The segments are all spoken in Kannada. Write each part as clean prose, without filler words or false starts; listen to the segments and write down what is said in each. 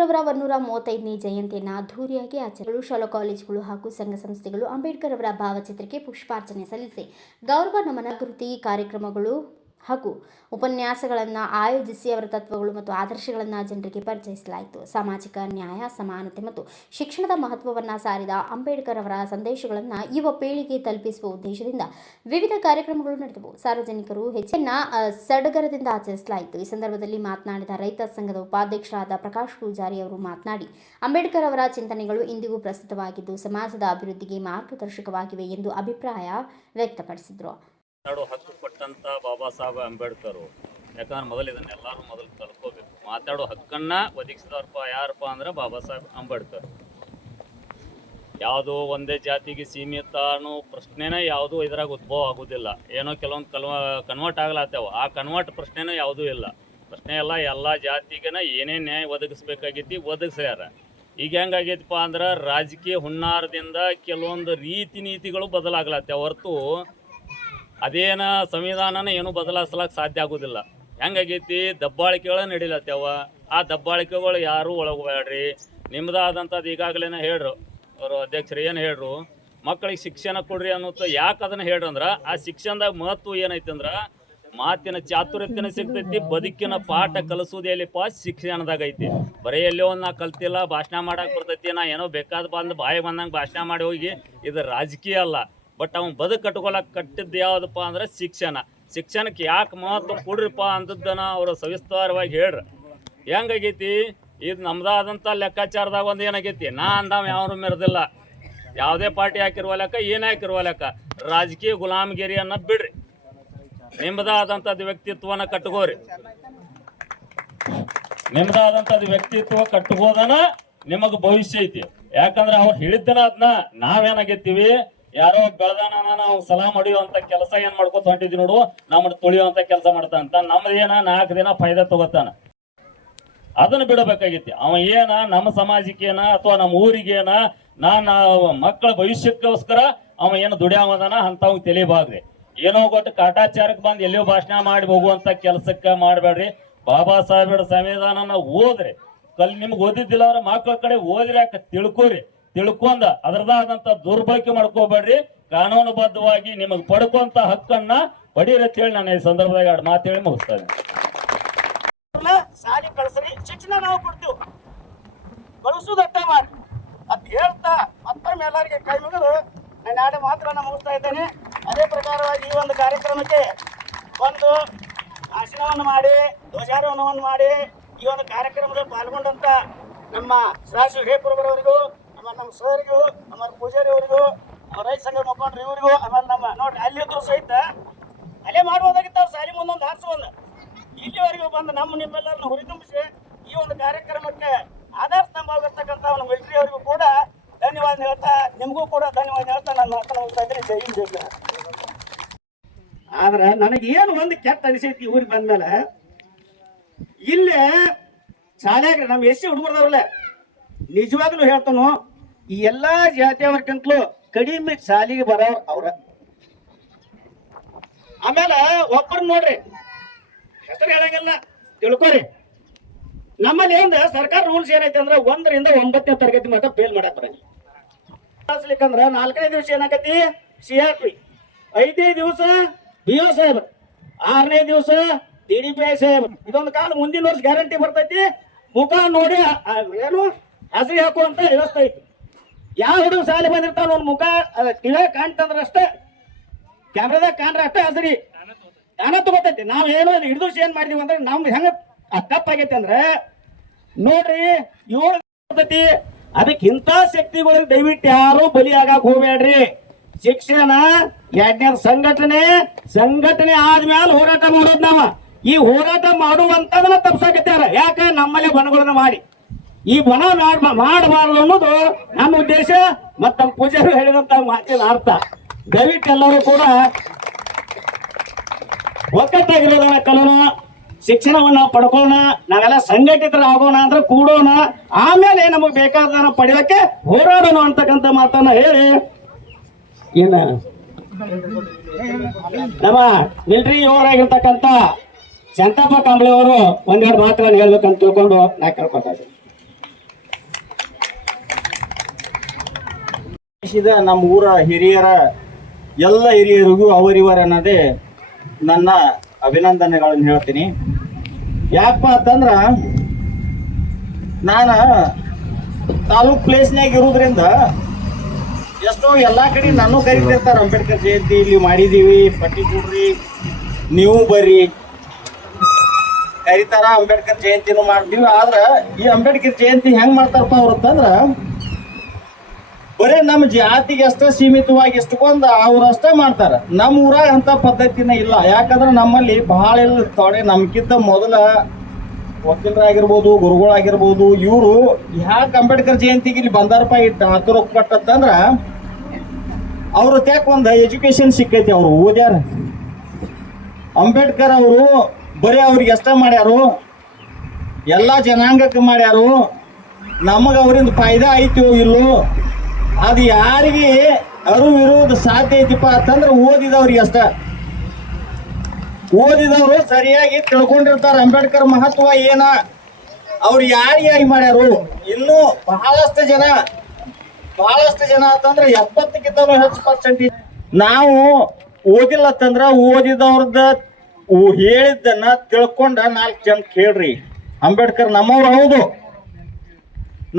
ಅಂಬೇಡ್ಕರ್ ಅವರ 135ನೇ ಜಯಂತಿಯನ್ನು ಅದ್ದೂರಿಯಾಗಿ ಆಚರಿಸಲು ಶಾಲಾ ಕಾಲೇಜುಗಳು ಹಾಗೂ ಸಂಘ ಸಂಸ್ಥೆಗಳು ಅಂಬೇಡ್ಕರ್ ಅವರ ಭಾವಚಿತ್ರಕ್ಕೆ ಪುಷ್ಪಾರ್ಚನೆ ಸಲ್ಲಿಸಿ ಗೌರವ ನಮನ ಕೃತಿ ಕಾರ್ಯಕ್ರಮಗಳು ಹಾಗೂ ಉಪನ್ಯಾಸಗಳನ್ನು ಆಯೋಜಿಸಿ ಅವರ ತತ್ವಗಳು ಮತ್ತು ಆದರ್ಶಗಳನ್ನು ಜನರಿಗೆ ಪರಿಚಯಿಸಲಾಯಿತು. ಸಾಮಾಜಿಕ ನ್ಯಾಯ, ಸಮಾನತೆ ಮತ್ತು ಶಿಕ್ಷಣದ ಮಹತ್ವವನ್ನು ಸಾರಿದ ಅಂಬೇಡ್ಕರ್ ಅವರ ಸಂದೇಶಗಳನ್ನು ಯುವ ಪೀಳಿಗೆ ತಲುಪಿಸುವ ಉದ್ದೇಶದಿಂದ ವಿವಿಧ ಕಾರ್ಯಕ್ರಮಗಳು ನಡೆದವು. ಸಾರ್ವಜನಿಕರು ಹೆಚ್ಚಿನ ಸಡಗರದಿಂದ ಆಚರಿಸಲಾಯಿತು. ಈ ಸಂದರ್ಭದಲ್ಲಿ ಮಾತನಾಡಿದ ರೈತ ಸಂಘದ ಉಪಾಧ್ಯಕ್ಷರಾದ ಪ್ರಕಾಶ್ ಪೂಜಾರಿ ಅವರು ಮಾತನಾಡಿ, ಅಂಬೇಡ್ಕರ್ ಅವರ ಚಿಂತನೆಗಳು ಇಂದಿಗೂ ಪ್ರಸ್ತುತವಾಗಿದ್ದು ಸಮಾಜದ ಅಭಿವೃದ್ಧಿಗೆ ಮಾರ್ಗದರ್ಶಕವಾಗಿವೆ ಎಂದು ಅಭಿಪ್ರಾಯ ವ್ಯಕ್ತಪಡಿಸಿದರು. ಮಾತಾಡೋ ಹಕ್ಕು ಕೊಟ್ಟಂತ ಬಾಬಾ ಸಾಹೇಬ್ ಅಂಬೇಡ್ಕರ್. ಯಾಕಂದ್ರೆ ಮೊದಲು ಇದನ್ನೆಲ್ಲರೂ ಮೊದಲು ಕಲ್ಕೋಬೇಕು. ಮಾತಾಡೋ ಹಕ್ಕನ್ನ ಒದಗಿಸಿದವ್ರಪ್ಪ ಯಾರಪ್ಪ ಅಂದ್ರೆ ಬಾಬಾ ಸಾಹೇಬ್ ಅಂಬೇಡ್ಕರ್. ಯಾವುದೋ ಒಂದೇ ಜಾತಿಗೆ ಸೀಮಿತ ಅನ್ನೋ ಪ್ರಶ್ನೆನೇ ಯಾವುದೂ ಇದ್ರಾಗ ಉದ್ಭವ ಆಗೋದಿಲ್ಲ. ಏನೋ ಕೆಲವೊಂದು ಕನ್ವರ್ಟ್ ಆಗ್ಲಾತ್ತೇವ, ಆ ಕನ್ವರ್ಟ್ ಪ್ರಶ್ನೆನೂ ಯಾವುದೂ ಇಲ್ಲ. ಪ್ರಶ್ನೆ ಎಲ್ಲ ಜಾತಿಗೆನ ಏನೇ ನ್ಯಾಯ ಒದಗಿಸ್ಬೇಕಾಗೈತಿ ಒದಗಿಸ್ಯಾರ. ಈಗ ಹೆಂಗಾಗೈತಪ್ಪ ಅಂದ್ರೆ ರಾಜಕೀಯ ಹುನ್ನಾರದಿಂದ ಕೆಲವೊಂದು ರೀತಿ ನೀತಿಗಳು ಬದಲಾಗ್ಲತ್ತೇವ ಹೊರತು ಅದೇನ ಸಂವಿಧಾನನ ಏನೂ ಬದಲಾಯಿಸ್ಲಾಕ ಸಾಧ್ಯ ಆಗೋದಿಲ್ಲ. ಹೆಂಗಾಗೈತಿ, ದಬ್ಬಾಳಿಕೆಗಳು ನಡೀಲತ್ತೇವ. ಆ ದಬ್ಬಾಳಿಕೆಗಳು ಯಾರೂ ಒಳಗಬೇಡ್ರಿ, ನಿಮ್ಮದಾದಂಥದ್ದು ಈಗಾಗಲೇ ಹೇಳ್ರು ಅವರು ಅಧ್ಯಕ್ಷರು ಏನು ಹೇಳ್ರು, ಮಕ್ಕಳಿಗೆ ಶಿಕ್ಷಣ ಕೊಡ್ರಿ ಅನ್ನೋದು. ಯಾಕೆ ಅದನ್ನು ಹೇಳ್ರಿ ಅಂದ್ರೆ ಆ ಶಿಕ್ಷಣದಾಗ ಮಹತ್ವ ಏನೈತಿ ಅಂದ್ರೆ ಮಾತಿನ ಚಾತುರ್ಯತೆನ ಸಿಗ್ತೈತಿ, ಬದುಕಿನ ಪಾಠ ಕಲಿಸೋದೇಲಿಪ್ಪ ಶಿಕ್ಷಣದಾಗ ಐತಿ. ಬರೀ ಎಲ್ಲೋ ಒಂದು ನಾ ಕಲ್ತಿಲ್ಲ, ಭಾಷಣ ಮಾಡಕ್ಕೆ ಬರ್ತೈತಿ, ನಾ ಏನೋ ಬೇಕಾದ ಬಂದು ಬಾಯಿ ಬಂದಂಗೆ ಭಾಷಣ ಮಾಡಿ ಹೋಗಿ, ಇದು ರಾಜಕೀಯ ಅಲ್ಲ. ಬಟ್ ಅವ್ನು ಬದುಕು ಕಟ್ಕೊಳಕ್ಕೆ ಕಟ್ಟಿದ್ದು ಯಾವುದಪ್ಪ ಅಂದ್ರೆ ಶಿಕ್ಷಣ. ಶಿಕ್ಷಣಕ್ಕೆ ಯಾಕೆ ಮಹತ್ವ ಕೊಡ್ರಿಪ್ಪ ಅಂದದ್ದನ್ನು ಅವರು ಸವಿಸ್ತಾರವಾಗಿ ಹೇಳ್ರಿ. ಹೆಂಗಾಗೈತಿ, ಇದು ನಮ್ದಾದಂಥ ಲೆಕ್ಕಾಚಾರದಾಗ ಒಂದು ಏನಾಗೈತಿ, ನಾ ಅಂದಾವ ಯಾರು ಮೆರೆದಿಲ್ಲ. ಯಾವುದೇ ಪಾರ್ಟಿ ಹಾಕಿರುವ ಲೆಕ್ಕ, ಏನೇ ಹಾಕಿರುವ ಲೆಕ್ಕ, ರಾಜಕೀಯ ಗುಲಾಮಗಿರಿಯನ್ನು ಬಿಡ್ರಿ, ನಿಮ್ಮದಾದಂಥದ್ದು ವ್ಯಕ್ತಿತ್ವನ ಕಟ್ಕೋರಿ. ನಿಮ್ಮದಾದಂಥದ್ದು ವ್ಯಕ್ತಿತ್ವ ಕಟ್ಕೋದನ ನಿಮಗೆ ಭವಿಷ್ಯ ಐತಿ. ಯಾಕಂದ್ರೆ ಅವ್ರು ಹೇಳಿದ್ದನ ಅದನ್ನ ನಾವೇನಾಗೈತಿವಿ, ಯಾರೋ ಬೆಳೆದಾನ ನಾವು ಸಲಾ ಹೊಡಿಯುವಂತ ಕೆಲಸ ಏನ್ ಮಾಡ್ಕೊತ ಹೊಂಟಿದ್ವಿ ನೋಡು, ನಮ್ಮನ್ನ ತುಳಿಯುವಂತ ಕೆಲಸ ಮಾಡ್ತಾನಂತ. ನಮ್ದೇನ 4 ದಿನ ಫಾಯ್ದಾ ತಗೋತಾನ, ಅದನ್ನ ಬಿಡಬೇಕಾಗಿತ್ತು. ಅವ ಏನ ನಮ್ಮ ಸಮಾಜಕ್ಕೇನ ಅಥವಾ ನಮ್ಮ ಊರಿಗೇನ ಮಕ್ಕಳ ಭವಿಷ್ಯಕ್ಕೋಸ್ಕರ ಅವ ಏನು ದುಡಿಯಾವದಾನ ಅಂತವ್ ತಿಳಿಬಾರ್ರಿ. ಏನೋ ಕೊಟ್ಟು ಕಾಟಾಚಾರಕ್ಕೆ ಬಂದು ಎಲ್ಲೋ ಭಾಷಣ ಮಾಡಿ ಹೋಗುವಂತ ಕೆಲಸಕ್ಕೆ ಮಾಡಬೇಡ್ರಿ. ಬಾಬಾ ಸಾಹೇಬರ ಸಂವಿಧಾನನ ಓದ್ರಿ. ನಿಮ್ಗೆ ಓದಿದ್ದಿಲ್ಲ ಅಂದ್ರೆ ಮಕ್ಕಳ ಕಡೆ ಓದ್ರಿ, ಯಾಕೆ ತಿಳ್ಕೊರಿ. ತಿಳ್ಕೊಂಡ ಅದರದಾದಂತ ದುರ್ಬಳಕೆ ಮಾಡ್ಕೋಬೇಡ್ರಿ. ಕಾನೂನುಬದ್ಧವಾಗಿ ನಿಮಗೆ ಪಡ್ಕೊಂತ ಹಕ್ಕನ್ನ ಪಡೀರಿ ಅಂತ ಹೇಳಿ ನಾನು ಈ ಸಂದರ್ಭದಾಗ 2 ಮಾತು ಹೇಳಿ ಮುಗಿಸ್ತೇನೆ. ಶಾಲೆ ಕಳಿಸ್ರಿ, ಶಿಕ್ಷಣ ನಾವು ಕೊಡ್ತೀವಿ, ಕಳಿಸೋದಟ್ಟ ಮಾಡಿ ಅಂತ ಹೇಳ್ತಾ ಮತ್ತೊಮ್ಮೆ ಎಲ್ಲರಿಗೆ ಕೈ ಮುಗಿದು ನಾನು 2 ಮಾತುಗಳನ್ನ ಮುಗಿಸ್ತಾ ಇದ್ದೇನೆ. ಅದೇ ಪ್ರಕಾರವಾಗಿ ಈ ಒಂದು ಕಾರ್ಯಕ್ರಮಕ್ಕೆ ಒಂದು ಭಾಷಣವನ್ನು ಮಾಡಿ, ಧ್ವಜಾರೋಹಣವನ್ನು ಮಾಡಿ ಈ ಒಂದು ಕಾರ್ಯಕ್ರಮದಲ್ಲಿ ಪಾಲ್ಗೊಂಡಂತ ನಮ್ಮ ಶ್ರೀ ಹೇಪುರವರಿಗೂ, ನಮ್ಮ ಸರ್ಗೂ, ನಮ್ಮ ಪೂಜಾರಿ ಅವರಿಗೂ, ರೈತ ಸಂಘ ಮುಖಂಡರು ಇವರಿಗೂ, ಆಮೇಲೆ ನಮ್ಮ ನೋಡ್ರಿ ಅಲ್ಲಿದ್ರು ಸಹಿತ ಅಲ್ಲೇ ಮಾಡ್ಬೋದಾಗಿತ್ತು. ಅವ್ರು ಶಾಲೆ ಮುಂದೊಂದು ಹಾರಿಸುವಂದು ಇಲ್ಲಿವರೆಗೂ ಬಂದು ನಿಮ್ಮೆಲ್ಲರನ್ನು ಹುರಿದುಂಬಿಸಿ ಈ ಒಂದು ಕಾರ್ಯಕ್ರಮಕ್ಕೆ ಆಧಾರ ಸ್ತಂಭ ಆಗಿರ್ತಕ್ಕಂಥ ಒಂದು ಮಿಲಿಟರಿ ಅವರಿಗೂ ಕೂಡ ಧನ್ಯವಾದ ಹೇಳ್ತಾ, ನಿಮಗೂ ಕೂಡ ಧನ್ಯವಾದ ಹೇಳ್ತಾ ನಾನು ಮಾತನ್ನು ಹೋಗ್ತಾ ಇದ್ದೀನಿ. ಜೈ ಹಿಂದ್, ಜೈ ಕರ್ನಾಟಕ. ಆದ್ರೆ ನನಗೇನು ಒಂದು ಕೆಟ್ಟ ಅನಿಸೈತಿ ಊರಿಗೆ ಬಂದ್ಮೇಲೆ, ಇಲ್ಲೇ ಶಾಲೆಯಾಗ ನಮ್ಮ ಎಸ್ ಸಿ ಹುಡುಗರದವ್ರಲ್ಲ, ನಿಜವಾಗ್ಲೂ ಹೇಳ್ತಾನು, ಈ ಎಲ್ಲಾ ಜಾತಿಯವರ್ಕಿಂತಲೂ ಕಡಿಮೆ ಶಾಲೆಗೆ ಬರೋರು ಅವ್ರ. ಆಮೇಲೆ ಒಬ್ಬರು ನೋಡ್ರಿ, ಹೆಸರು ಹೇಳಂಗಿಲ್ಲ, ತಿಳ್ಕೊರಿ. ನಮ್ಮಲ್ಲಿ ಏನ್ ಸರ್ಕಾರ ರೂಲ್ಸ್ ಏನೈತೆ ಅಂದ್ರೆ 1 ರಿಂದ 9ನೇ ತರಗತಿ ಮಟ್ಟ ಫೇಲ್ ಮಾಡಕ್ ಬರಂಗಿಲ್ಲ. ಕಳಿಸ್ಲಿಕ್ಕಂದ್ರ 4ನೇ ದಿವಸ ಏನಾಗತಿ CRP, 5ನೇ ದಿವಸ BO ಸಾಹೇಬ್, 6ನೇ ದಿವಸ DDPI ಸಾಹೇಬ್. ಇದೊಂದು ಕಾಲ ಮುಂದಿನ ವರ್ಷ ಗ್ಯಾರಂಟಿ ಬರ್ತೈತಿ. ಮುಖ ನೋಡಿ ಏನು ಹಸರಿ ಹಾಕುವಂತ ವ್ಯವಸ್ಥೆ ಐತಿ. ಯಾವ ಹುಡುಗ ಶಾಲೆ ಬಂದಿರ್ತಾವ ಒಂದು ಮುಖ ಟಿವಿ ಕಾಣ್ತಂದ್ರ ಅಷ್ಟೇ, ಕ್ಯಾಮ್ರಾದಾಗ ಕಾಣ್ರ ಅಷ್ಟೇ ಹಸರಿ ತಾನ ತಗೋತೈತಿ. ನಾವ್ ಏನು ಹಿಡಿದು ಏನ್ ಮಾಡಿದೀವಿ ಅಂದ್ರೆ ನಮ್ದು ಹೆಂಗ ತಪ್ಪಾಗೈತಿ ಅಂದ್ರೆ ನೋಡ್ರಿ, ಇವ್ರತಿ ಅದಕ್ಕೆ ಇಂಥ ಶಕ್ತಿಗಳಿಗೆ ದಯವಿಟ್ಟು ಯಾರು ಬಲಿಯಾಗಕ್ ಹೋಗ್ಬೇಡ್ರಿ. ಶಿಕ್ಷಣ 2ನೇ ಸಂಘಟನೆ ಆದ್ಮೇಲೆ ಹೋರಾಟ ಮಾಡೋದು. ನಾವ ಈ ಹೋರಾಟ ಮಾಡುವಂತದನ್ನ ತಪ್ಸಾಕತ್ಯಾರ. ಯಾಕೆ ನಮ್ಮಲ್ಲಿ ಬಣಗಳನ್ನ ಮಾಡಿ ಈ ಬಣ ಮಾಡಬಾರದು ಅನ್ನೋದು ನಮ್ಮ ಉದ್ದೇಶ ಮತ್ತು ನಮ್ಮ ಪೂಜಾರಿ ಹೇಳಿದಂತ ಮಾತಿನ ಅರ್ಥ. ದಯವಿಟ್ಟು ಎಲ್ಲರೂ ಕೂಡ ಒಕ್ಕಟ್ಟಾಗಿರೋದನ್ನ ಕಲೋಣ, ಶಿಕ್ಷಣವನ್ನ ಪಡ್ಕೋಣ, ನಾವೆಲ್ಲ ಸಂಘಟಿತರಾಗೋಣ ಅಂದ್ರೆ ಕೂಡೋಣ, ಆಮೇಲೆ ನಮಗೆ ಬೇಕಾದನ್ನ ಪಡೆಯೋಕೆ ಹೋರಾಡೋಣ ಅಂತಕ್ಕಂಥ ಮಾತನ್ನ ಹೇಳಿ ಇನ್ನ ನಮ್ಮ ಮಿಲಿಟರಿ ಯೋಧರಾಗಿರ್ತಕ್ಕಂಥ ಶಂತಪ್ಪ ಕಾಂಬ್ಳೆ ಅವರು 1-2 ಮಾತುಗಳನ್ನು ಹೇಳ್ಬೇಕಂತ ತಿಳ್ಕೊಂಡು ನಾ ಕೇಳ್ಕೊತಾ ಇದ್ದೀನಿ. ಒದಗಿಸಿದ ನಮ್ಮ ಊರ ಹಿರಿಯರ ಎಲ್ಲ ಹಿರಿಯರಿಗೂ ಅವರಿವರ ಅನ್ನೋದೇ ನನ್ನ ಅಭಿನಂದನೆಗಳನ್ನು ಹೇಳ್ತೀನಿ. ಯಾಕಪ್ಪ ಅಂತಂದ್ರ ನಾನು ತಾಲೂಕ್ ಪ್ಲೇಸ್ನಾಗ ಇರೋದ್ರಿಂದ ಎಷ್ಟೋ ಎಲ್ಲಾ ಕಡೆ ನಾನು ಕರಿತಿರ್ತಾರ ಅಂಬೇಡ್ಕರ್ ಜಯಂತಿ ಇಲ್ಲಿ ಮಾಡಿದೀವಿ, ಪಟ್ಟಿ ಕೊಡ್ರಿ, ನೀವು ಬರ್ರಿ ಕರಿತಾರ. ಅಂಬೇಡ್ಕರ್ ಜಯಂತಿನೂ ಮಾಡ್ತೀವಿ. ಆದ್ರ ಈ ಅಂಬೇಡ್ಕರ್ ಜಯಂತಿ ಹೆಂಗ್ ಮಾಡ್ತಾರಪ್ಪ ಅವ್ರ ಅಂತಂದ್ರ ಬರೇ ನಮ್ಮ ಜಾತಿಗೆ ಅಷ್ಟೇ ಸೀಮಿತವಾಗಿ ಇಷ್ಟಕೊಂಡ್ ಅವ್ರಷ್ಟೇ ಮಾಡ್ತಾರ. ನಮ್ಮ ಊರಾಗ ಅಂತ ಪದ್ಧತಿನೇ ಇಲ್ಲ. ಯಾಕಂದ್ರೆ ನಮ್ಮಲ್ಲಿ ಬಹಳ ತೊಡೆ ನಮ್ಗಿಂತ ಮೊದಲ ವಕೀಲರಾಗಿರ್ಬೋದು, ಗುರುಗಳಾಗಿರ್ಬೋದು, ಇವರು ಯಾಕೆ ಅಂಬೇಡ್ಕರ್ ಜಯಂತಿಗೆ ಇಲ್ಲಿ ಬಂದಾರಪ್ಪ ಇಟ್ಟು ಹತ್ತು ರೊಕ್ಕ ಕೊಟ್ಟಂದ್ರ ಅವ್ರ ತ್ಯಾಕ್ ಒಂದು ಎಜುಕೇಶನ್ ಸಿಕ್ಕೈತಿ. ಅವ್ರು ಓದ್ಯಾರ. ಅಂಬೇಡ್ಕರ್ ಅವರು ಬರೀ ಅವ್ರಿಗೆ ಎಷ್ಟ ಮಾಡ್ಯಾರು, ಎಲ್ಲ ಜನಾಂಗಕ್ಕೆ ಮಾಡ್ಯಾರು. ನಮಗ ಅವರಿಂದ ಫಾಯ್ದಾ ಐತೋ ಇಲ್ಲೋ ಅದು ಯಾರಿಗೆ ಇರುವುದು ಸಾಧ್ಯ ಐತಿಪ್ಪ ಅಂತಂದ್ರೆ ಓದಿದವ್ರಿಗೆ ಅಷ್ಟ. ಓದಿದವರು ಸರಿಯಾಗಿ ತಿಳ್ಕೊಂಡಿರ್ತಾರ ಅಂಬೇಡ್ಕರ್ ಮಹತ್ವ ಏನ, ಅವ್ರು ಯಾರಿಗಾಗಿ ಮಾಡ್ಯಾರು. ಇನ್ನೂ ಬಹಳಷ್ಟು ಜನ ಅಂತಂದ್ರೆ 70ಕ್ಕಿಂತನೂ ಹೆಚ್ಚು ಪರ್ಸೆಂಟೇಜ್ ನಾವು ಓದಿಲ್ಲ ಅಂತಂದ್ರ ಓದಿದವ್ರದ ಹೇಳಿದ್ದನ್ನ ತಿಳ್ಕೊಂಡ 4 ಜನ ಕೇಳ್ರಿ. ಅಂಬೇಡ್ಕರ್ ನಮ್ಮವ್ರು ಹೌದು,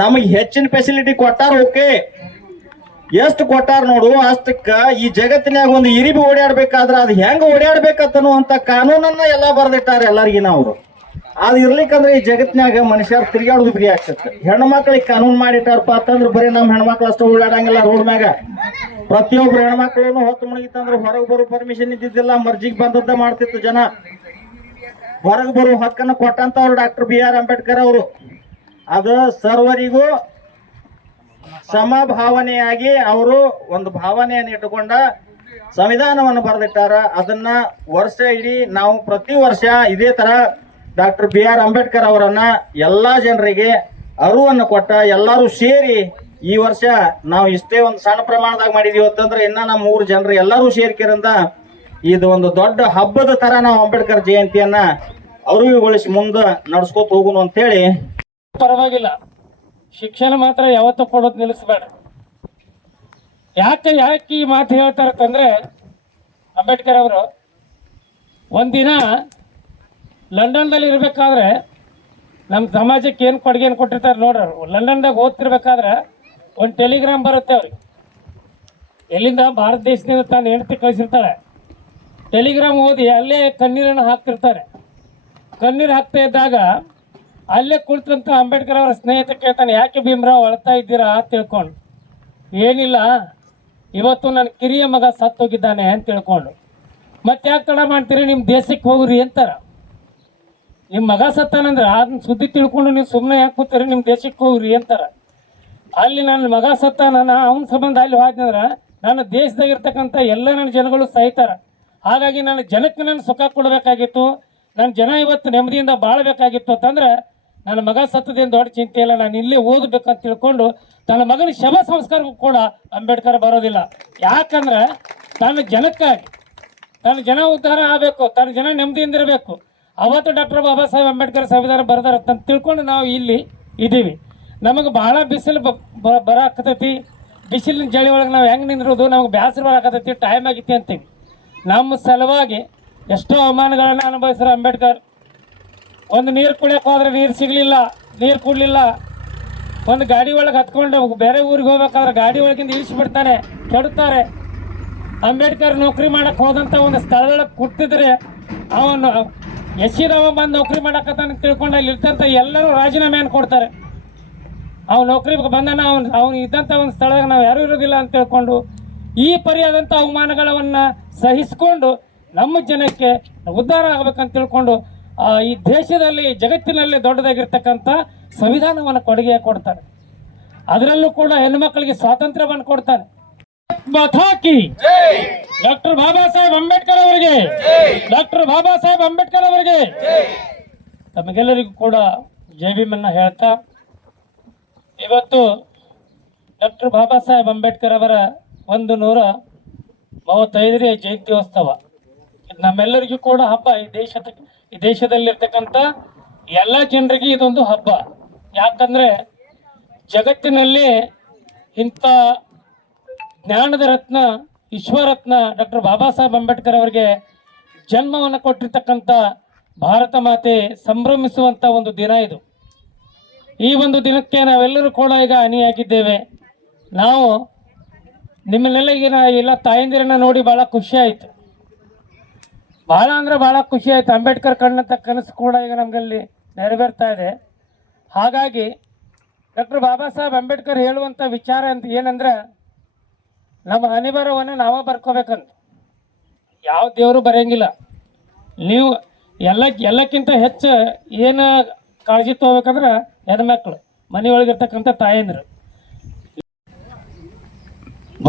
ನಮಗೆ ಹೆಚ್ಚಿನ ಫೆಸಿಲಿಟಿ ಕೊಟ್ಟಾರ. ಓಕೆ, ಎಷ್ಟು ಕೊಟ್ಟಾರ ನೋಡು ಅಷ್ಟಕ್ಕ ಈ ಜಗತ್ತಿನಾಗ ಒಂದು ಇರಿಬಿ ಓಡಾಡ್ಬೇಕಾದ್ರ ಅದು ಹೆಂಗ ಓಡಾಡ್ಬೇಕಂತನ್ನುವಂತ ಕಾನೂನನ್ನ ಎಲ್ಲಾ ಬರ್ದಿಟ್ಟಾರ ಎಲ್ಲರಿಗಿನ ಅವರು. ಅದು ಇರ್ಲಿಕ್ಕಂದ್ರೆ ಈ ಜಗತ್ತಿನಾಗ ಮನುಷ್ಯರು ತಿರುಗಾಡೋದು ಫ್ರೀ ಆಗ್ತದೆ. ಹೆಣ್ಣು ಮಕ್ಳಿಗೆ ಕಾನೂನು ಮಾಡಿಟ್ಟಾರಪ್ಪ ಅಂತಂದ್ರೆ ಬರೀ ನಮ್ಮ ಹೆಣ್ಮಕ್ಳು ಅಷ್ಟು ಓಡಾಡಂಗಿಲ್ಲ ರೋಡ್ ಮ್ಯಾಗ. ಪ್ರತಿಯೊಬ್ರು ಹೆಣ್ಮಕ್ಳು ಹೊತ್ತು ಮುಳುಗಿತ್ತಂದ್ರೆ ಹೊರಗೆ ಬರೋ ಪರ್ಮಿಷನ್ ಇದ್ದಿದ್ದಿಲ್ಲ, ಮರ್ಜಿಗೆ ಬಂದದ್ದ ಮಾಡ್ತಿತ್ತು ಜನ. ಹೊರಗೆ ಬರೋ ಹಕ್ಕನ್ನು ಕೊಟ್ಟಂತವ್ರು ಡಾಕ್ಟರ್ BR ಅಂಬೇಡ್ಕರ್ ಅವರು. ಅದು ಸರ್ವರಿಗೂ ಸಮಭಾವನೆಯಾಗಿ ಅವರು ಒಂದು ಭಾವನೆಯನ್ನು ಇಟ್ಟುಕೊಂಡ ಸಂವಿಧಾನವನ್ನು ಬರೆದಿಟ್ಟಾರ. ಅದನ್ನ ವರ್ಷ ಇಡೀ ನಾವು ಪ್ರತಿ ವರ್ಷ ಇದೇ ತರ ಡಾಕ್ಟರ್ BR ಅಂಬೇಡ್ಕರ್ ಅವರನ್ನ ಎಲ್ಲಾ ಜನರಿಗೆ ಅರಿವನ್ನು ಕೊಟ್ಟ ಎಲ್ಲರೂ ಸೇರಿ ಈ ವರ್ಷ ನಾವು ಇಷ್ಟೇ ಒಂದು ಸಣ್ಣ ಪ್ರಮಾಣದಾಗ ಮಾಡಿದೀವಿ ಅಂತಂದ್ರೆ ಇನ್ನ ನಮ್ಮ 3 ಜನರು ಎಲ್ಲರೂ ಸೇರ್ಕಿರಂದ ಇದು ಒಂದು ದೊಡ್ಡ ಹಬ್ಬದ ತರ ನಾವು ಅಂಬೇಡ್ಕರ್ ಜಯಂತಿಯನ್ನ ಅರಿವುಗೊಳಿಸಿ ಮುಂದೆ ನಡ್ಸ್ಕೊತ ಹೋಗುನು ಅಂತ ಹೇಳಿ. ಪರವಾಗಿಲ್ಲ, ಶಿಕ್ಷಣ ಮಾತ್ರ ಯಾವತ್ತೂ ಕೊಡೋದು ನಿಲ್ಲಿಸ್ಬೇಡ. ಯಾಕೆ ಈ ಮಾತು ಹೇಳ್ತಾರಂತಂದ್ರೆ ಅಂಬೇಡ್ಕರ್ ಅವರು ಒಂದಿನ ಲಂಡನ್ದಲ್ಲಿ ಇರ್ಬೇಕಾದ್ರೆ ನಮ್ಮ ಸಮಾಜಕ್ಕೆ ಏನು ಕೊಡುಗೆಯನ್ನು ಕೊಟ್ಟಿರ್ತಾರೆ ನೋಡ್ರಿ. ಲಂಡನ್ದಾಗ ಓದ್ತಿರ್ಬೇಕಾದ್ರೆ ಒಂದು ಟೆಲಿಗ್ರಾಮ್ ಬರುತ್ತೆ ಅವ್ರಿಗೆ. ಎಲ್ಲಿಂದ ಭಾರತ ದೇಶದಿಂದ ತಾನು ಹೆಂಡತಿ ಕಳಿಸಿರ್ತಾಳೆ. ಟೆಲಿಗ್ರಾಮ್ ಓದಿ ಅಲ್ಲೇ ಕಣ್ಣೀರನ್ನು ಹಾಕ್ತಿರ್ತಾರೆ. ಕಣ್ಣೀರು ಹಾಕ್ತಾ ಇದ್ದಾಗ ಅಲ್ಲೇ ಕುಳಿತಂತ ಅಂಬೇಡ್ಕರ್ ಅವರ ಸ್ನೇಹಿತ ಕೇಳ್ತಾನೆ, ಯಾಕೆ ಭೀಮರಾವ್ ಅಳ್ತಾ ಇದ್ದೀರಾ ಅಂತ ತಿಳ್ಕೊಂಡು. ಏನಿಲ್ಲ, ಇವತ್ತು ನನ್ನ ಕಿರಿಯ ಮಗ ಸತ್ತೋಗಿದ್ದಾನೆ ಅಂತ ತಿಳ್ಕೊಂಡು. ಮತ್ತೆ ಯಾಕೆ ತಡ ಮಾಡ್ತೀರಿ, ನಿಮ್ಮ ದೇಶಕ್ಕೆ ಹೋಗ್ರಿ ಅಂತಾರ. ನಿಮ್ಮ ಮಗ ಸತ್ತಾನಂದ್ರೆ ಅದನ್ನ ಸುದ್ದಿ ತಿಳ್ಕೊಂಡು ನೀವು ಸುಮ್ಮನೆ ಯಾಕೆ ಕೂತೀರಿ, ನಿಮ್ಮ ದೇಶಕ್ಕೆ ಹೋಗ್ರಿ ಅಂತಾರ. ಅಲ್ಲಿ ನನ್ನ ಮಗ ಸತ್ತಾನ, ಅವನ ಸಂಬಂಧ ಅಲ್ಲಿ ಹೋದ್ನಂದ್ರೆ ನನ್ನ ದೇಶದಾಗಿರ್ತಕ್ಕಂಥ ಎಲ್ಲ ನನ್ನ ಜನಗಳು ಸಾಯ್ತಾರ. ಹಾಗಾಗಿ ನನ್ನ ಜನಕ್ಕೆ ನಾನು ಸುಖ ಕೊಡಬೇಕಾಗಿತ್ತು, ನನ್ನ ಜನ ಇವತ್ತು ನೆಮ್ಮದಿಯಿಂದ ಬಾಳಬೇಕಾಗಿತ್ತು ಅಂತಂದ್ರೆ ನನ್ನ ಮಗ ಸತ್ತದೇನು ದೊಡ್ಡ ಚಿಂತೆ ಇಲ್ಲ, ನಾನು ಇಲ್ಲೇ ಓದಬೇಕಂತ ತಿಳ್ಕೊಂಡು ತನ್ನ ಮಗನ ಶವ ಸಂಸ್ಕಾರಕ್ಕೂ ಕೂಡ ಅಂಬೇಡ್ಕರ್ ಬರೋದಿಲ್ಲ. ಯಾಕಂದ್ರೆ ತನ್ನ ಜನಕ್ಕಾಗಿ, ತನ್ನ ಜನ ಉದ್ಧಾರ ಆಗಬೇಕು, ತನ್ನ ಜನ ನೆಮ್ಮದಿಯಿಂದ ಇರಬೇಕು. ಅವತ್ತು ಡಾಕ್ಟರ್ ಬಾಬಾ ಸಾಹೇಬ್ ಅಂಬೇಡ್ಕರ್ ಸಂವಿಧಾನ ಬರ್ದಾರ ಅಂತ ತಿಳ್ಕೊಂಡು ನಾವು ಇಲ್ಲಿ ಇದ್ದೀವಿ. ನಮಗೆ ಭಾಳ ಬಿಸಿಲು ಬರಾಕತೈತಿ. ಬಿಸಿಲಿನ ಜಳಿ ಒಳಗೆ ನಾವು ಹೆಂಗೆ ನಿಂದಿರೋದು, ನಮಗೆ ಬೇಸರ ಬರಾಕತೈತಿ, ಟೈಮ್ ಆಗೈತಿ ಅಂತೀವಿ. ನಮ್ಮ ಸಲುವಾಗಿ ಎಷ್ಟೋ ಅವಮಾನಗಳನ್ನು ಅನುಭವಿಸ್ರ ಅಂಬೇಡ್ಕರ್. ಒಂದು ನೀರು ಕುಡಿಯೋಕೆ ಹೋದ್ರೆ ನೀರು ಸಿಗಲಿಲ್ಲ, ನೀರು ಕುಡಲಿಲ್ಲ. ಒಂದು ಗಾಡಿ ಒಳಗೆ ಹತ್ಕೊಂಡು ಬೇರೆ ಊರಿಗೆ ಹೋಗ್ಬೇಕಾದ್ರೆ ಗಾಡಿ ಒಳಗಿಂದ ಇಳಿಸ್ಬಿಡ್ತಾನೆ, ಕೆಡುತ್ತಾರೆ. ಅಂಬೇಡ್ಕರ್ ನೌಕರಿ ಮಾಡಕ್ಕೆ ಹೋದಂಥ ಒಂದು ಸ್ಥಳದೊಳಗೆ ಕೂತಿದ್ರೆ ಅವನು ಎಷ್ಟಿದವ ಬಂದು ನೌಕರಿ ಮಾಡಕತ್ತಾನ ತಿಳ್ಕೊಂಡು ಅಲ್ಲಿ ಇರ್ತಂಥ ಎಲ್ಲರೂ ರಾಜೀನಾಮೆಯನ್ನು ಕೊಡ್ತಾರೆ. ಅವ್ನು ನೌಕರಿಗೆ ಬಂದಾನ, ಅವ್ನು ಇದ್ದಂಥ ಒಂದು ಸ್ಥಳದಾಗ ನಾವು ಯಾರೂ ಇರೋದಿಲ್ಲ ಅಂತ ತಿಳ್ಕೊಂಡು ಈ ಪರಿಯಾದಂಥ ಅವಮಾನಗಳನ್ನು ಸಹಿಸಿಕೊಂಡು ನಮ್ಮ ಜನಕ್ಕೆ ಉದ್ಧಾರ ಆಗ್ಬೇಕಂತ ತಿಳ್ಕೊಂಡು ಈ ದೇಶದಲ್ಲಿ ಜಗತ್ತಿನಲ್ಲಿ ದೊಡ್ಡದಾಗಿರ್ತಕ್ಕಂಥ ಸಂವಿಧಾನವನ್ನು ಕೊಡುಗೆ ಕೊಡ್ತಾರೆ. ಅದರಲ್ಲೂ ಕೂಡ ಹೆಣ್ಣುಮಕ್ಕಳಿಗೆ ಸ್ವಾತಂತ್ರ್ಯವನ್ನು ಕೊಡ್ತಾರೆ. ಬಥಾಕಿ ಡಾಕ್ಟರ್ ಬಾಬಾ ಸಾಹೇಬ್ ಅಂಬೇಡ್ಕರ್ ಅವರಿಗೆ, ಡಾಕ್ಟರ್ ಬಾಬಾ ಸಾಹೇಬ್ ಅಂಬೇಡ್ಕರ್ ಅವರಿಗೆ ತಮಗೆಲ್ಲರಿಗೂ ಕೂಡ ಜೈ ಭೀಮನ್ನ ಹೇಳ್ತಾ, ಇವತ್ತು ಡಾಕ್ಟರ್ ಬಾಬಾ ಸಾಹೇಬ್ ಅಂಬೇಡ್ಕರ್ ಅವರ 135ನೇ ಜಯಂತ್ಯೋತ್ಸವ. ನಮ್ಮೆಲ್ಲರಿಗೂ ಕೂಡ ಹಬ್ಬ. ಈ ದೇಶದಲ್ಲಿರ್ತಕ್ಕಂಥ ಎಲ್ಲ ಜನರಿಗೆ ಇದೊಂದು ಹಬ್ಬ. ಯಾಕಂದ್ರೆ ಜಗತ್ತಿನಲ್ಲಿ ಇಂಥ ಜ್ಞಾನದ ರತ್ನ ವಿಶ್ವರತ್ನ ಡಾಕ್ಟರ್ ಬಾಬಾ ಸಾಹೇಬ್ ಅಂಬೇಡ್ಕರ್ ಅವರಿಗೆ ಜನ್ಮವನ್ನು ಕೊಟ್ಟಿರ್ತಕ್ಕಂಥ ಭಾರತ ಮಾತೆ ಸಂಭ್ರಮಿಸುವಂಥ ಒಂದು ದಿನ ಇದು. ಈ ಒಂದು ದಿನಕ್ಕೆ ನಾವೆಲ್ಲರೂ ಕೂಡ ಈಗ ಅಣಿಯಾಗಿದ್ದೇವೆ. ನಾವು ನಿಮ್ಮನ್ನೆಲ್ಲ ಈಗ ಎಲ್ಲ ತಾಯಂದಿರನ್ನ ನೋಡಿ ಭಾಳ ಖುಷಿ ಆಯಿತು. ಭಾಳ ಅಂದರೆ ಭಾಳ ಖುಷಿ ಆಯಿತು. ಅಂಬೇಡ್ಕರ್ ಕಂಡಂಥ ಕನಸು ಕೂಡ ಈಗ ನಮಗಲ್ಲಿ ನೆರವೇರ್ತಾ ಇದೆ. ಹಾಗಾಗಿ ಡಾಕ್ಟರ್ ಬಾಬಾ ಸಾಹೇಬ್ ಅಂಬೇಡ್ಕರ್ ಹೇಳುವಂಥ ವಿಚಾರ ಅಂತ ಏನಂದ್ರೆ, ನಮ್ಮ ಹಣೆಬರಹವನ್ನು ನಾವೇ ಬರ್ಕೋಬೇಕಂತ. ಯಾವ ದೇವರು ಬರೆಯಂಗಿಲ್ಲ. ನೀವು ಎಲ್ಲಕ್ಕಿಂತ ಹೆಚ್ಚು ಏನು ಕಾಳಜಿ ತೊಗೋಬೇಕಂದ್ರೆ ಹೆಣ್ಮಕ್ಳು, ಮನೆಯೊಳಗಿರ್ತಕ್ಕಂಥ ತಾಯಂದಿರು.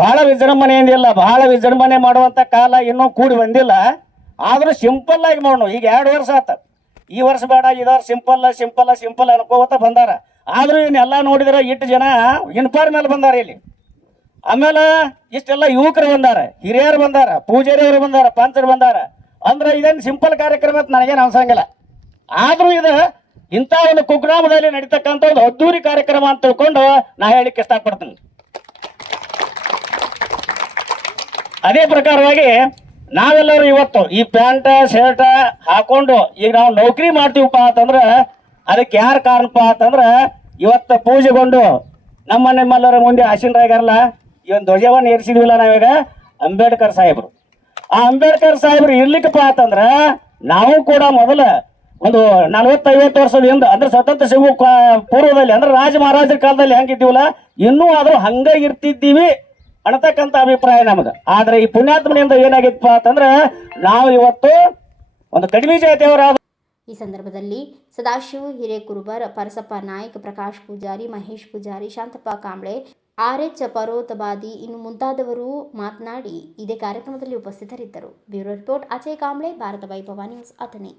ಬಹಳ ವಿಜೃಂಭಣೆಯಿಂದಿಲ್ಲ, ಬಹಳ ವಿಜೃಂಭಣೆ ಮಾಡುವಂತ ಕಾಲ ಇನ್ನೂ ಕೂಡಿ ಬಂದಿಲ್ಲ. ಆದ್ರೂ ಸಿಂಪಲ್ ಆಗಿ ಮಾಡೋಣ. ಈಗ 2 ವರ್ಷ ಆತ, ಈ ವರ್ಷ ಬೇಡ, ಇದವ್ರು ಸಿಂಪಲ್ ಅನ್ಕೋತ ಬಂದಾರ. ಆದ್ರೂ ಇವನ್ನೆಲ್ಲ ನೋಡಿದ್ರೆ ಇಟ್ಟು ಜನ ಇನ್ಪಾರ್ ಮೇಲೆ ಬಂದಾರ ಇಲ್ಲಿ. ಆಮೇಲೆ ಇಷ್ಟೆಲ್ಲ ಯುವಕರು ಬಂದಾರ, ಹಿರಿಯರು ಬಂದಾರ, ಪೂಜಾರಿಯವರು ಬಂದಾರ, ಪಂಚರು ಬಂದಾರ. ಅಂದ್ರೆ ಇದೇನು ಸಿಂಪಲ್ ಕಾರ್ಯಕ್ರಮ ಅಂತ ನನಗೇನು ಅನ್ಸಂಗಿಲ್ಲ. ಆದ್ರೂ ಇದು ಇಂಥ ಒಂದು ಕುಗ್ರಾಮದಲ್ಲಿ ನಡೀತಕ್ಕಂಥ ಒಂದು ಅದ್ದೂರಿ ಕಾರ್ಯಕ್ರಮ ಅಂತ ತಿಳ್ಕೊಂಡು ನಾ ಹೇಳಿಕ್ಕೆ ಇಷ್ಟಪಡ್ತೀನಿ. ಅದೇ ಪ್ರಕಾರವಾಗಿ ನಾವೆಲ್ಲರೂ ಇವತ್ತು ಈ ಪ್ಯಾಂಟ್ ಶರ್ಟ್ ಹಾಕೊಂಡು ಈಗ ನಾವು ನೌಕರಿ ಮಾಡ್ತೀವಪ್ಪ ಅಂತಂದ್ರೆ ಅದಕ್ಕೆ ಯಾರು ಕಾರಣಪ್ಪ ಅಂತಂದ್ರೆ, ಇವತ್ತು ಪೂಜೆಗೊಂಡು ನಿಮ್ಮೆಲ್ಲರ ಮುಂದೆ ಆಸೀನರಾಗಿರಲ್ಲ ಈ ಒಂದು ಧ್ವಜವನ್ನು ಏರಿಸಿದ್ವಿಲ್ಲ ನಾವೀಗ, ಅಂಬೇಡ್ಕರ್ ಸಾಹೇಬರು. ಆ ಅಂಬೇಡ್ಕರ್ ಸಾಹೇಬರು ಇರ್ಲಿಕ್ಕಪ್ಪ ಅಂತಂದ್ರೆ ನಾವು ಕೂಡ ಮೊದಲ ಒಂದು 40-50 ವರ್ಷದ ಹಿಂದೆ ಅಂದ್ರೆ ಸ್ವತಂತ್ರ ಸಿಗುವ ಪೂರ್ವದಲ್ಲಿ ಅಂದ್ರೆ ರಾಜ ಮಹಾರಾಜರ ಕಾಲದಲ್ಲಿ ಹೆಂಗಿದ್ದೀವಲ್ಲ ಇನ್ನೂ ಆದ್ರೂ ಹಂಗ ಇರ್ತಿದ್ದೀವಿ ಅನ್ನತಕ್ಕಂಥ ಅಭಿಪ್ರಾಯ ನಮ್ದು. ಆದ್ರೆ ಈ ಪುಣ್ಯಾತ್ಮನಿಂದ ಏನಾಗಿತ್ತಪ್ಪ ಅಂತಂದ್ರೆ ನಾವು ಇವತ್ತು ಒಂದು ಕಡಿಮೆ ಜಾತಿಯವರಾದ. ಈ ಸಂದರ್ಭದಲ್ಲಿ ಸದಾಶಿವ ಹಿರೇಕುರುಬರ್, ಪರಸಪ್ಪ ನಾಯ್ಕ್, ಪ್ರಕಾಶ್ ಪೂಜಾರಿ, ಮಹೇಶ್ ಪೂಜಾರಿ, ಶಾಂತಪ್ಪ ಕಾಂಬ್ಳೆ, RH ಪರೋತಬಾದಿ ಇನ್ನು ಮುಂತಾದವರು ಮಾತನಾಡಿ ಇದೇ ಕಾರ್ಯಕ್ರಮದಲ್ಲಿ ಉಪಸ್ಥಿತರಿದ್ದರು. ಬ್ಯೂರೋ ರಿಪೋರ್ಟ್ ಅಜಯ್ ಕಾಂಬ್ಳೆ, ಭಾರತ ವೈಭವ news, Athani.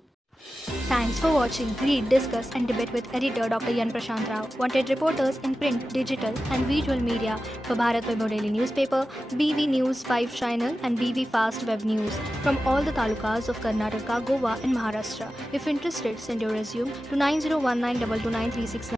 Thanks for watching. Read, discuss and debate with editor Dr. Yan Prashant Rao. Wanted reporters in print, digital and visual media for Bharat Vaibhav Daily Newspaper, BV News 5 Channel and BV Fast Web News from all the talukas of Karnataka, Goa and Maharashtra. If interested, send your resume to 9019229369.